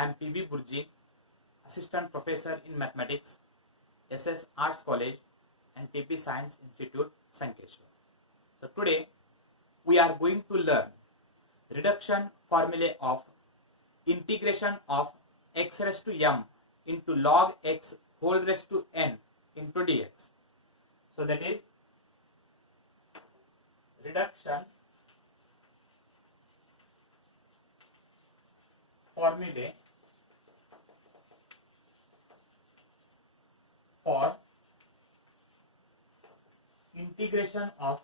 I am P.B. Burji, Assistant Professor in Mathematics, SS Arts College and TP Science Institute, Sankeshwar. So today we are going to learn reduction formulae of integration of x raised to m into log x whole raised to n into dx. So that is reduction formulae for integration of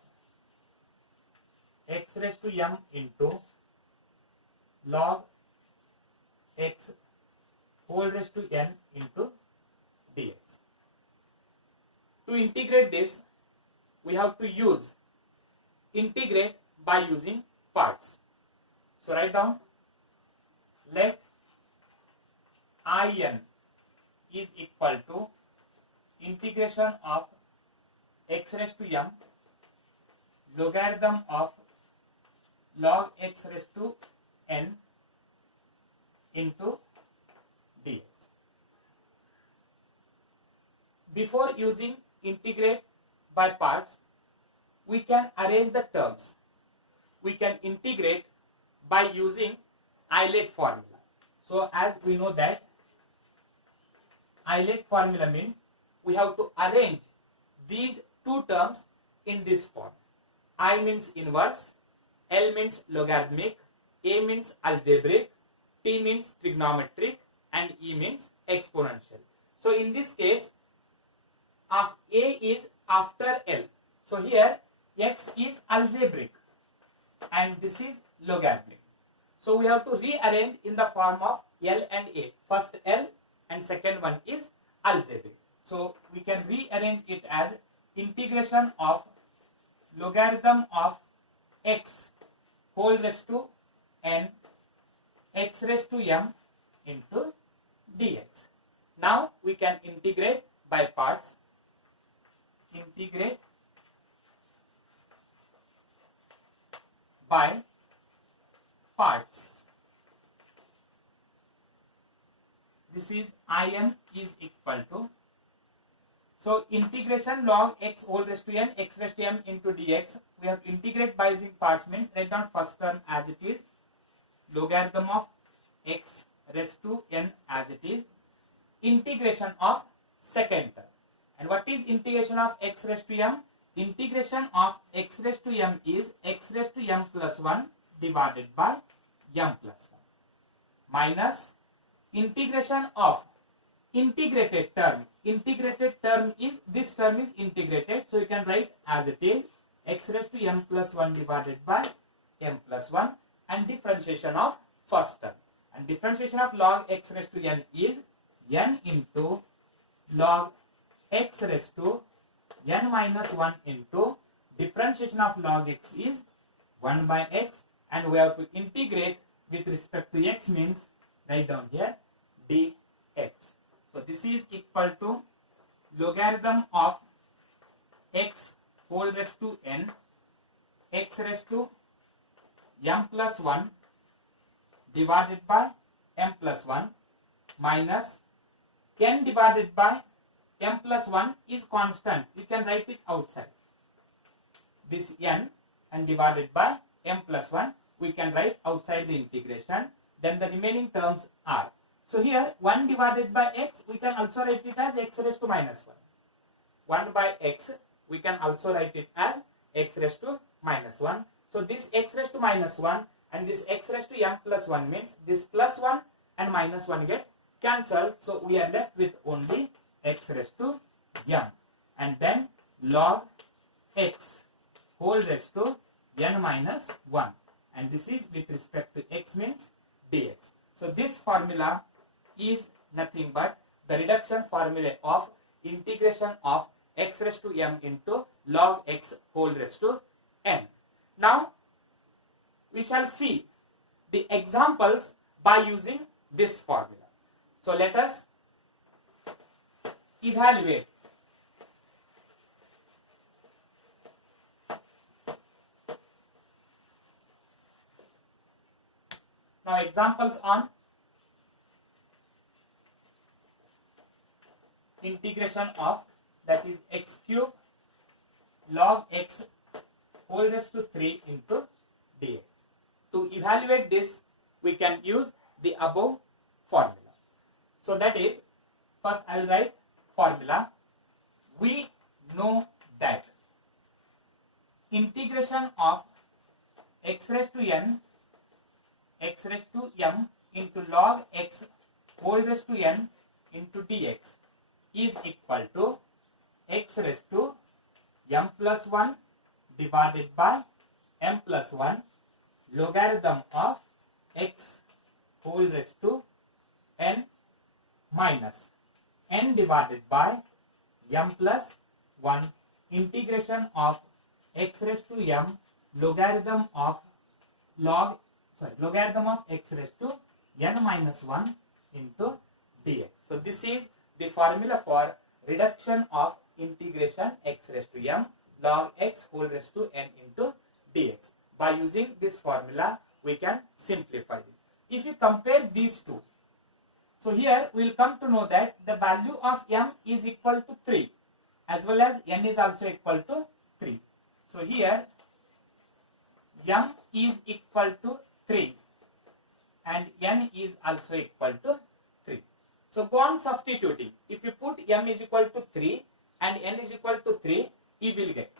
x raised to m into log x whole raised to n into dx. To integrate this, we have to use integrate by using parts. So write down, let in is equal to integration of x raised to m logarithm of log x raised to n into dx. Before using integrate by parts, we can arrange the terms. We can integrate by using Euler formula. So as we know that Euler formula means we have to arrange these two terms in this form. I means inverse, L means logarithmic, A means algebraic, T means trigonometric, and E means exponential. So in this case, A is after L. So here x is algebraic and this is logarithmic. So we have to rearrange in the form of L and A. First L and second one is algebraic. So we can rearrange it as integration of logarithm of x whole raised to n x raised to m into dx. Now we can integrate by parts. Integrate by parts. This is in is equal to, so integration log x whole raised to n x raised to m into dx. We have to integrate by using parts means write down first term as it is, logarithm of x raised to n as it is, integration of second term. And what is integration of x raised to m? Integration of x raised to m is x raised to m plus 1 divided by m plus 1 minus integration of integrated term. Integrated term is, this term is integrated, so you can write as it is x raised to m plus 1 divided by m plus 1 and differentiation of first term. And differentiation of log x raised to n is n into log x raised to n minus 1 into differentiation of log x is 1 by x, and we have to integrate with respect to x means write down here dx. So this is equal to logarithm of x whole raised to n x raised to m plus 1 divided by m plus 1 minus n divided by m plus 1 is constant. You can write it outside. This n and divided by m plus 1 we can write outside the integration. Then the remaining terms are. So here 1 divided by x we can also write it as x raised to minus 1. 1 by x we can also write it as x raised to minus 1. So this x raised to minus 1 and this x raised to m plus 1 means this plus 1 and minus 1 get cancelled. So we are left with only x raised to m, and then log x whole raised to n minus 1, and this is with respect to x means dx. So this formula is nothing but the reduction formula of integration of x raised to m into log x whole raised to n. Now we shall see the examples by using this formula. So let us evaluate. Now examples on integration of, that is x cube log x whole raised to 3 into dx. To evaluate this, we can use the above formula. So that is, first I will write formula. We know that integration of x raised to n, x raised to m into log x whole raised to n into dx is equal to x raised to m plus 1 divided by m plus 1 logarithm of x whole raised to n minus n divided by m plus 1 integration of x raised to m logarithm of logarithm of x raised to n minus 1 into dx. So this is the formula for reduction of integration x raised to m log x whole raised to n into dx. By using this formula, we can simplify this. If you compare these two, so here we will come to know that the value of m is equal to 3 as well as n is also equal to 3. So here m is equal to 3 and n is also equal to 3. So go on substituting. If you put m is equal to 3 and n is equal to 3, you will get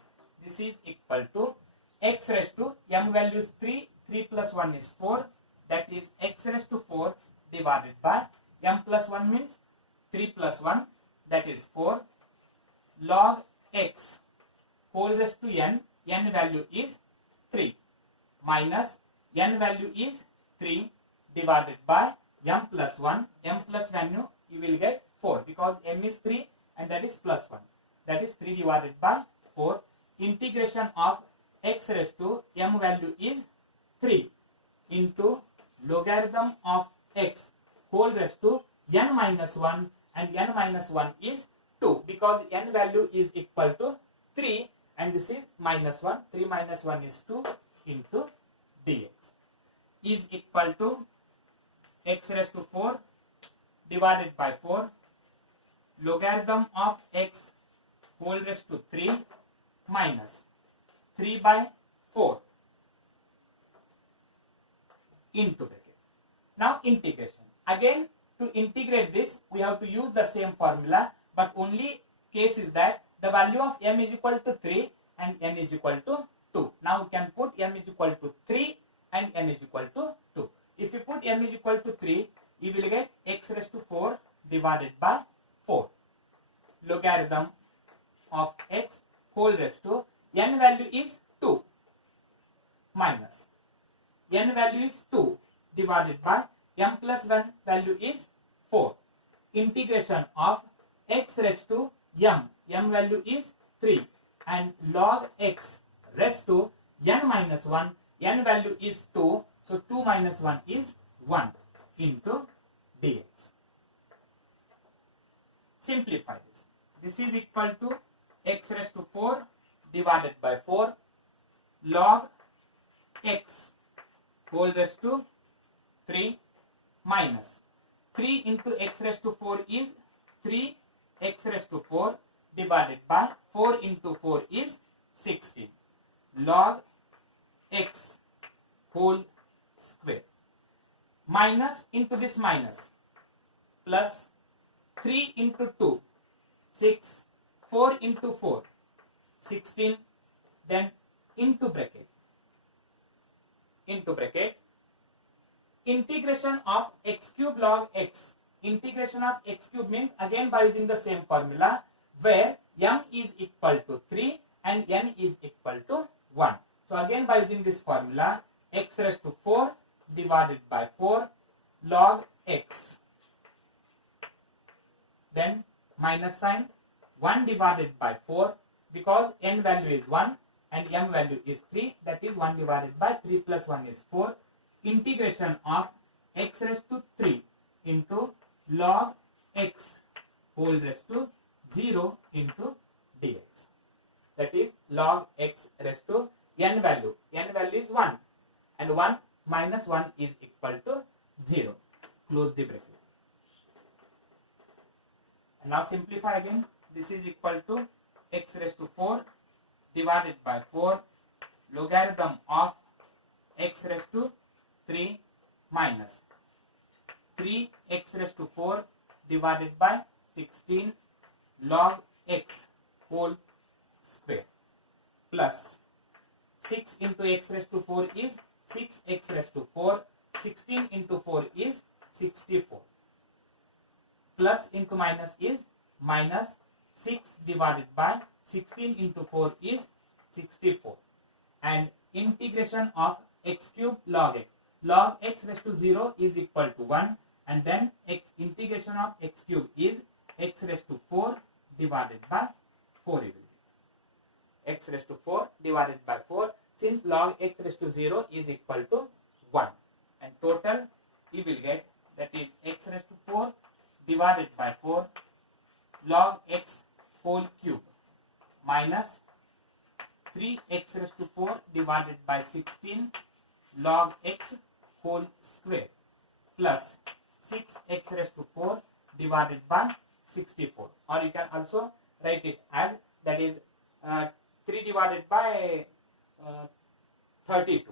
this is equal to x raised to m value is 3, 3 plus 1 is 4, that is x raised to 4 divided by m plus 1 means 3 plus 1, that is 4, log x whole raised to n value is 3 minus n value is 3 divided by m plus 1, m plus value you will get 4 because m is 3 and that is plus 1, that is 3 divided by 4. Integration of x raised to m value is 3 into logarithm of x whole raised to n minus 1 and n minus 1 is 2 because n value is equal to 3 and this is minus 1, 3 minus 1 is 2 into dx is equal to x raised to 4 divided by 4 logarithm of x whole raised to 3 minus 3 by 4 into bracket. Now integration. Again, to integrate this, we have to use the same formula, but only case is that the value of m is equal to 3 and n is equal to 2. Now we can put m is equal to 3 and n is equal to 2. If you put m is equal to 3, you will get x raised to 4 divided by 4 logarithm of x whole raised to n value is 2 minus n value is 2 divided by m plus 1 value is 4 integration of x raised to m value is 3 and log x raised to n minus 1, n value is 2, so 2 minus 1 is 1 into dx. Simplify this. This is equal to x raised to 4 divided by 4 log x whole raised to 3 minus 3 into x raised to 4 is 3 x raised to 4 divided by 4 into 4 is 16 log x whole square minus into this minus plus 3 into 2 6 4 into 4 16 then into bracket integration of x cube log x. Integration of x cube means again by using the same formula where m is equal to 3 and n is equal to 1. So again by using this formula x raised to 4 divided by 4 log x, then minus sign 1 divided by 4 because n value is 1 and m value is 3, that is 1 divided by 3 plus 1 is 4 integration of x raised to 3 into log x whole raised to 0 into dx, that is log x raised to n value is 1 and 1 minus 1 is equal to 0. Close the bracket Now simplify again. This is equal to x raised to 4 divided by 4 logarithm of x raised to 3 minus 3x raised to 4 divided by 16 log x whole square plus 6 into x raised to 4 is 6x raised to 4. 16 into 4 is 64. Plus into minus is minus 6 divided by 16 into 4 is 64. And integration of x cube log x. Log x raised to 0 is equal to 1. And then integration of x cube is x raised to 4 divided by 4 it will be. X raised to 4 divided by 4, since log x raised to 0 is equal to 1. And total you will get, that is x raised to 4 divided by 4 log x whole cube minus 3x raised to 4 divided by 16 log x whole square plus 6x raised to 4 divided by 64, or you can also write it as, that is 3 divided by 32,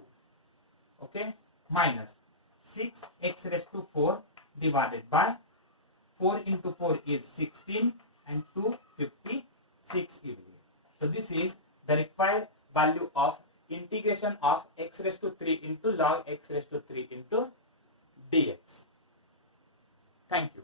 okay, minus 6x raised to 4 divided by 4 into 4 is 16 and 256 easily. So this is the required value of integration of x raised to 3 into log x raised to 3 into dx. Thank you.